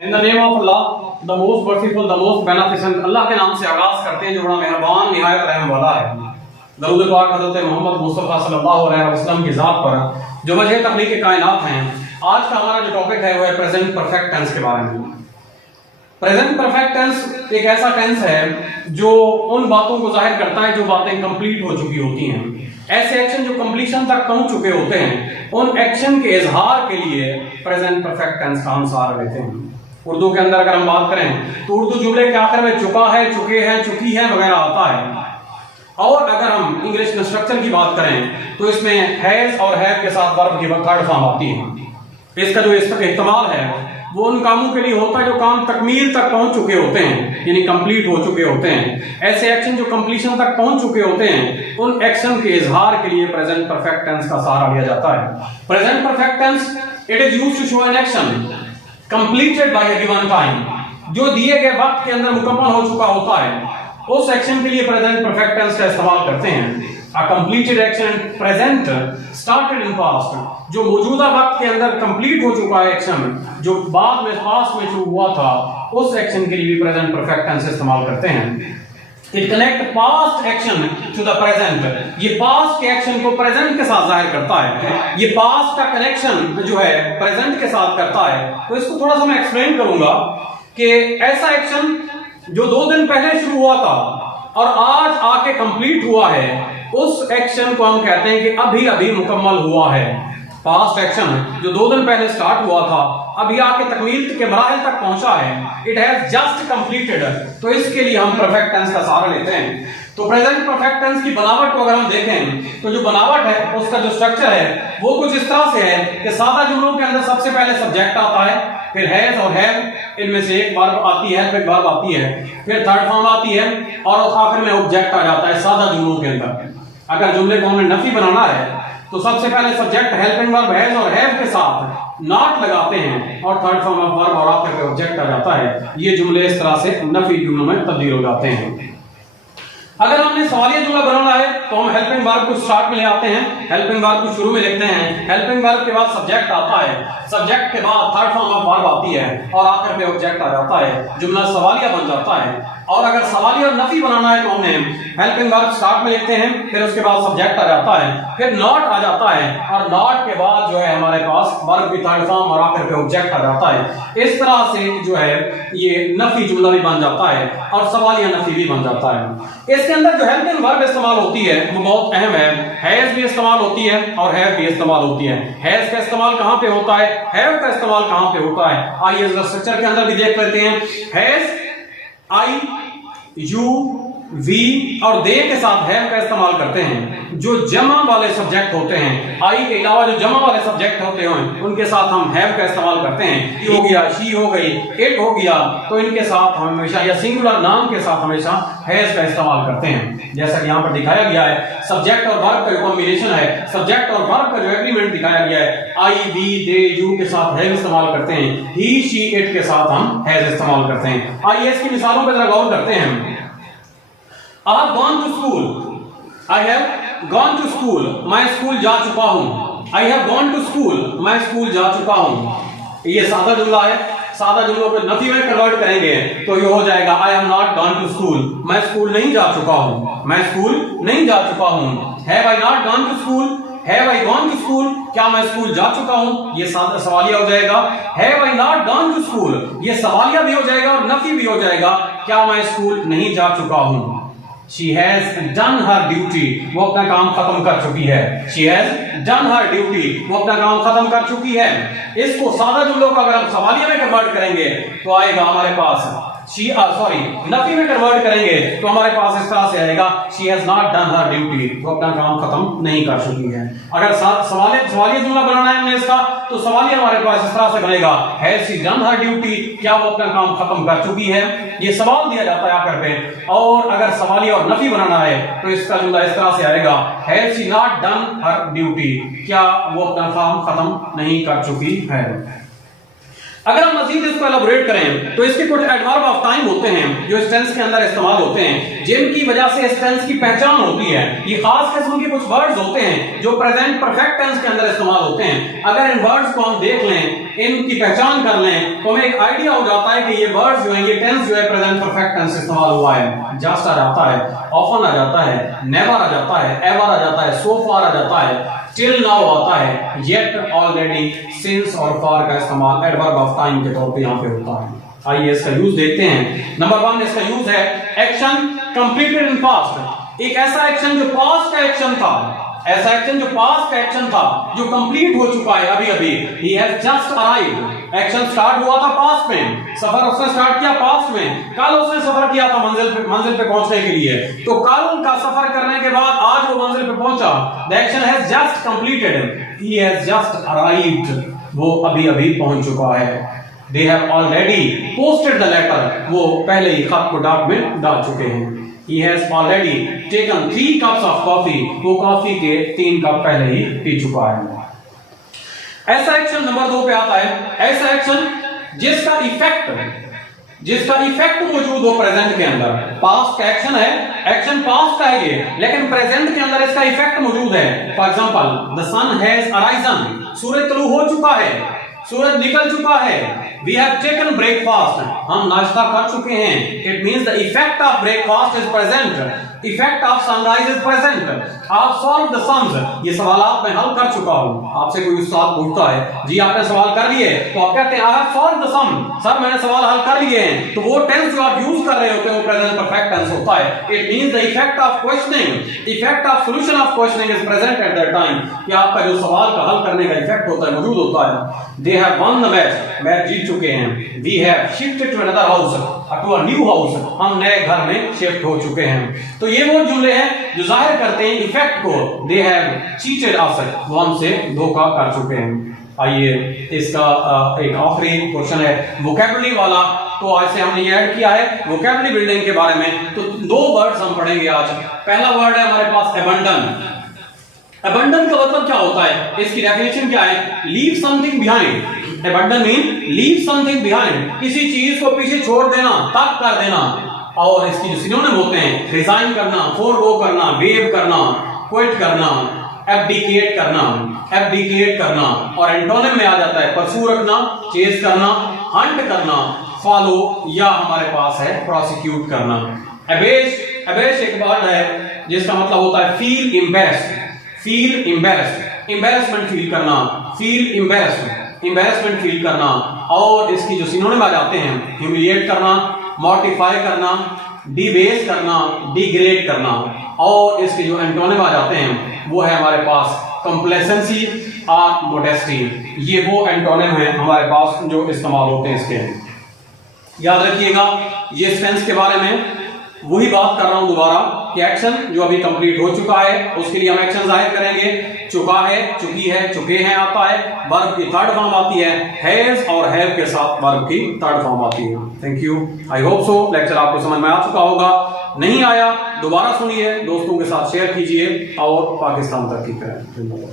In the name of Allah the most merciful the most beneficent. Allah के नाम से आगाज करते हैं जो बड़ा मेहरबान निहायत रहम वाला है। दरूद पाक हज़रत मोहम्मद मुस्तफ़ा सल्लल्लाहु अलैहि वसल्लम की ज़ात पर जो वजह तख्लीक़ कायनात हैं। आज का हमारा जो टॉपिक है वो है प्रेजेंट परफेक्ट टेंस के बारे में। प्रेजेंट परफेक्ट टेंस एक ऐसा टेंस है जो उन बातों को जाहिर करता है जो बातें कंप्लीट हो चुकी होती हैं। ऐसे एक्शन जो कंप्लीशन तक पहुंच चुके होते हैं उन एक्शन के इजहार के लिए प्रेजेंट परफेक्ट टेंस का हम सहारा लेते हैं। उर्दू के अंदर अगर हम बात करें तो उर्दू जुमले के आखिर में चुका है, चुके हैं, चुकी है वगैरह आता है। और अगर हम इंग्लिश में स्ट्रक्चर की बात करें तो इसमें हैज और हैव के साथ वर्ब की थर्ड फॉर्म आती है। इसका जो इस्तेमाल है वो उन कामों के लिए होता है जो काम तकमील तक पहुंच चुके होते हैं, यानी कंप्लीट हो चुके होते हैं। ऐसे एक्शन जो कंप्लीशन तक पहुंच चुके होते हैं उन एक्शन के इजहार के लिए प्रेजेंट परफेक्ट टेंस का सहारा लिया जाता है। Present perfect tense it is used to show an action completed by a given time, जो दिए गए वक्त के अंदर मुकम्मल हो चुका होता है उस एक्शन के लिए प्रेजेंट परफेक्ट टेंस का इस्तेमाल करते हैं। A completed action present started in past, जो मौजूदा वक्त के अंदर कंप्लीट हो चुका है एक्शन जो बाद में पास्ट में शुरू हुआ था उस एक्शन के लिए भी प्रेजेंट परफेक्ट टेंस इस्तेमाल करते हैं। It connect past action to the present, ये पास्ट के एक्शन को प्रेजेंट के साथ जाहिर करता है। ये पास्ट का कनेक्शन जो है प्रेजेंट के साथ करता है। तो इसको थोड़ा सा मैं एक्सप्लेन करूंगा कि ऐसा एक्शन जो 2 दिन पहले शुरू हुआ था और आज आके कंप्लीट हुआ है उस एक्शन को हम कहते हैं कि अभी अभी मुकम्मल हुआ है। पास्ट एक्शन जो 2 दिन पहले स्टार्ट हुआ था अभी आके तकमील के मराहिल तक पहुंचा है, इट हैज जस्ट कंप्लीटेड। तो इसके लिए हम परफेक्ट टेंस का सहारा लेते हैं। तो प्रेजेंट परफेक्ट टेंस की बनावट को अगर हम देखें तो जो बनावट है उसका जो स्ट्रक्चर है वो कुछ इस तरह से है कि सादा जुमलों के अंदर सबसे पहले सब्जेक्ट आता है, फिर हैज और हैव, इनमें से एक वर्ब आती है, फिर वर्ब आती है, फिर थर्ड फॉर्म आती है और आखिर में ऑब्जेक्ट आ जाता है। सादा जुमलों के अंदर अगर जुमले को हमें नफी बनाना है तो सबसे पहले सब्जेक्ट हेल्पिंग वर्ब हैज और हैव के साथ नॉट लगाते हैं और थर्ड फॉर्म ऑफ वर्ब और आखिर में ऑब्जेक्ट आ जाता है। ये जुमले इस तरह से नफी जुमलों में तब्दील हो जाते हैं। अगर हमने सवालिया जुमला बनाना है तो हम हेल्पिंग वर्ब को स्टार्ट में ले आते हैं, हेल्पिंग वर्ब को शुरू में लिखते हैं, हेल्पिंग वर्ब के बाद सब्जेक्ट आता है, सब्जेक्ट के बाद थर्ड फॉर्म ऑफ वर्ब आती है और आखिर में ऑब्जेक्ट आ जाता है। जुमला सवालिया बन जाता है। और अगर सवालिया और नफी बनाना है तो हमने हेल्पिंग वर्ब स्टार्ट में लिखते हैं, फिर उसके बाद सब्जेक्ट आ जाता है, फिर नॉट आ जाता है और नॉट के बाद जो है हमारे पास वर्ब की थर्ड फॉर्म और आखिर पे ऑब्जेक्ट आ जाता है। इस तरह से जो है ये नफी जुमला भी बन जाता है और सवालिया नफी भी बन जाता है। इसके अंदर जो हेल्पिंग वर्ब इस्तेमाल होती है वो बहुत अहम है। हैज भी इस्तेमाल होती है और हैव भी इस्तेमाल होती है। हैज का इस्तेमाल कहां पे होता है, हैव का इस्तेमाल कहां पे होता है, आइए स्ट्रक्चर के अंदर भी देख लेते हैं। हैज आई, यू, वी और दे के साथ हैव का इस्तेमाल करते हैं। जो जमा वाले सब्जेक्ट होते हैं, आई के अलावा जो जमा वाले सब्जेक्ट होते हैं उनके साथ हम हैव का इस्तेमाल करते हैं। ही हो गया, शी हो गई, इट हो गया, तो इनके साथ हम हमेशा या सिंगुलर नाम के साथ हमेशा हैज का इस्तेमाल करते हैं। जैसा कि यहाँ पर दिखाया गया है सब्जेक्ट और वर्ब का जो कॉम्बिनेशन है, सब्जेक्ट और वर्ब का जो एग्रीमेंट दिखाया गया है, आई, वी, दे, यू के साथ हैव इस्तेमाल करते हैं, ही, शी, इट के साथ हम हैज इस्तेमाल करते हैं। आइए इसकी मिसालों पर जरा गौर करते हैं। I have gone to school. I have gone to school. मैं स्कूल जा चुका हूँ। I have gone to school. मैं स्कूल जा चुका हूँ। ये सादा जुमला है। सादा जुमलों को नफी में कन्वर्ट करेंगे तो ये हो जाएगा I have not gone to school. मैं स्कूल नहीं जा चुका हूँ। मैं स्कूल नहीं जा चुका हूँ। Have I not gone to school? Have I gone to school? क्या मैं स्कूल जा चुका हूँ? ये सवालिया हो जाएगा। Have I not gone to school? ये सवालिया भी हो जाएगा और नफी भी हो जाएगा। क्या मैं स्कूल नहीं जा चुका हूँ? She has done her duty. वो अपना काम खत्म कर चुकी है। She has done her duty. वो अपना काम खत्म कर चुकी है। इसको सादा जुमलों का अगर हम सवालिया में कन्वर्ट करेंगे तो आएगा हमारे पास नफी में कन्वर्ट करेंगे तो हमारे पास इस तरह से आएगा she has not done her duty. वो अपना काम खत्म नहीं कर चुकी है। अगर सवालिया जुमला बनाना है हमने इसका तो सवालिया हमारे पास इस तरह से बनेगा has she done her duty? क्या वो अपना काम खत्म कर चुकी है? ये सवाल दिया जाता है आखिर पे। और अगर सवालिया और नफी बनाना है तो इसका जुमला इस तरह से आएगा has she not done her duty? क्या वो अपना काम खत्म नहीं कर चुकी है? अगर हम मजीद इसको एलाबोरेट करें तो इसके कुछ एडवर्ब ऑफ टाइम होते हैं जो इस टेंस के अंदर इस्तेमाल होते हैं, जिनकी वजह से इस टेंस की पहचान होती है। ये खास किस्म के कुछ वर्ड्स होते हैं जो प्रेजेंट परफेक्ट टेंस के अंदर इस्तेमाल होते हैं। अगर इन वर्ड्स को हम देख लें, इनकी पहचान कर लें, तो हमें एक आइडिया हो जाता है कि ये वर्ड्स जो है, ये टेंस जो है प्रेजेंट परफेक्ट टेंस इस्तेमाल हुआ है। जस्ट आ जाता है, ऑफन आ जाता है, नेवर आ जाता है, एवर आ जाता है, सो फार आ जाता है, टिल नाउ आता है, येट, ऑलरेडी, सिंस और फॉर का इस्तेमाल एडवर्ब ऑफ टाइम के तौर पे यहाँ पे होता है। आइए इसका यूज देखते हैं। नंबर 1 इसका यूज है एक्शन कंप्लीटेड इन पास्ट। एक ऐसा एक्शन जो पास्ट का एक्शन था, ऐसा एक्शन जो पास्ट का एक्शन था, जो कंप्लीट हो चुका है अभी अभी। ही has just arrived. Action start हुआ था पास्ट में, सफर उसने स्टार्ट किया पास्ट में, कल उसने सफर किया था मंजिल पे पहुंचने के लिए, तो कल का सफर करने के बाद आज वो मंजिल पे पहुंचा। The action has just completed, he has just arrived, वो अभी अभी पहुंच चुका है। They have already posted the letter, वो पहले ही खत को डाक में डाल चुके हैं। He has already taken 3 cups of coffee, वो कॉफी के 3 कप पहले ही पी चुका है। ऐसा एक्शन नंबर 2 पे आता है, ऐसा एक्शन जिसका इफेक्ट मौजूद हो प्रेजेंट के अंदर। पास्ट का एक्शन है, एक्शन पास्ट का है ये, लेकिन प्रेजेंट के अंदर इसका इफेक्ट मौजूद है। For example, the sun has arisen, सूरज तुलू हो चुका है, सूरज निकल चुका है। We have taken breakfast, हम नाश्ता कर चुके हैं। It means the effect of breakfast is present, effect of sunrise is present. आप solve the sums, ये सवालात मैं हल कर चुका हूँ। आपसे कोई उस्ताद पूछता है, जी आपने सवाल कर लिए, तो आप कहते हैं I have solved the sum, sir मैंने सवाल हल कर लिए हैं। तो वो टेंस जो आप यूज कर रहे होते हैं वो प्रेजेंट परफेक्ट टेंस होता है। It means the effect of questioning, effect of solution of questioning is present at that time, कि आपका जो सवाल का हल करने का इफेक्ट होता है मौजूद होता है। They have won the match, match जीत चुके हैं। We have shifted to another house, to a new house, हम नए घर में शिफ्ट हो चुके हैं। तो ये वो जुमले हैं जो जाहिर करते हैं इफेक्ट को। They have cheated us, वो हमसे धोखा कर चुके हैं। आइए इसका एक आखिरी क्वेश्चन है वोकैबुलरी वाला, तो आज से हमने ये ऐड किया है वोकैबुलरी बिल्डिंग के बारे में। तो 2 वर्ड्स हम पढ़ेंगे आज। पहला वर्ड है हमारे पास अबंडन। अबंडन का मतलब क्या होता है, इसकी डेफिनेशन क्या है? Leave something behind. Abandon mean leave something behind, किसी चीज को पीछे छोड़ देना, तर्क कर देना। और इसकी जो सिनोनिम होते हैं, रिजाइन करना, फोरगो करना, वेव करना, क्विट करना, एब्डिकेट करना। और एंटोनिम में आ जाता है परसू रखना, चेज करना, हंट करना, फॉलो, या हमारे पास है प्रोसिक्यूट करना। अबेश एक वर्ड है जिसका मतलब होता है फील एम्बैरेस्ड, एम्बैरेसमेंट फील करना, एम्बैरेसमेंट फील करना। और इसकी जो सिनोनिम आ जाते हैं, ह्यूमिलिएट करना, मॉर्टिफाई करना, डिबेस करना, डिग्रेड करना। और इसके जो एंटोनिम आ जाते हैं वो है हमारे पास कंप्लेसेंसी और मोडेस्टी। ये वो एंटोनिम है हमारे पास जो इस्तेमाल होते हैं इसके। याद रखिएगा, ये टेंस के बारे में वही बात कर रहा हूं दोबारा कि एक्शन जो अभी कंप्लीट हो चुका है उसके लिए हम एक्शन जाहिर करेंगे। चुका है, चुकी है, चुके हैं आता है, वर्ब की थर्ड फॉर्म आती है, हैज और हैव के साथ वर्ब की थर्ड फॉर्म आती है। Thank you, I hope so lecture आपको समझ में आ चुका होगा। नहीं आया दोबारा सुनिए, दोस्तों के साथ शेयर कीजिए और पाकिस्तान तरक्की करें।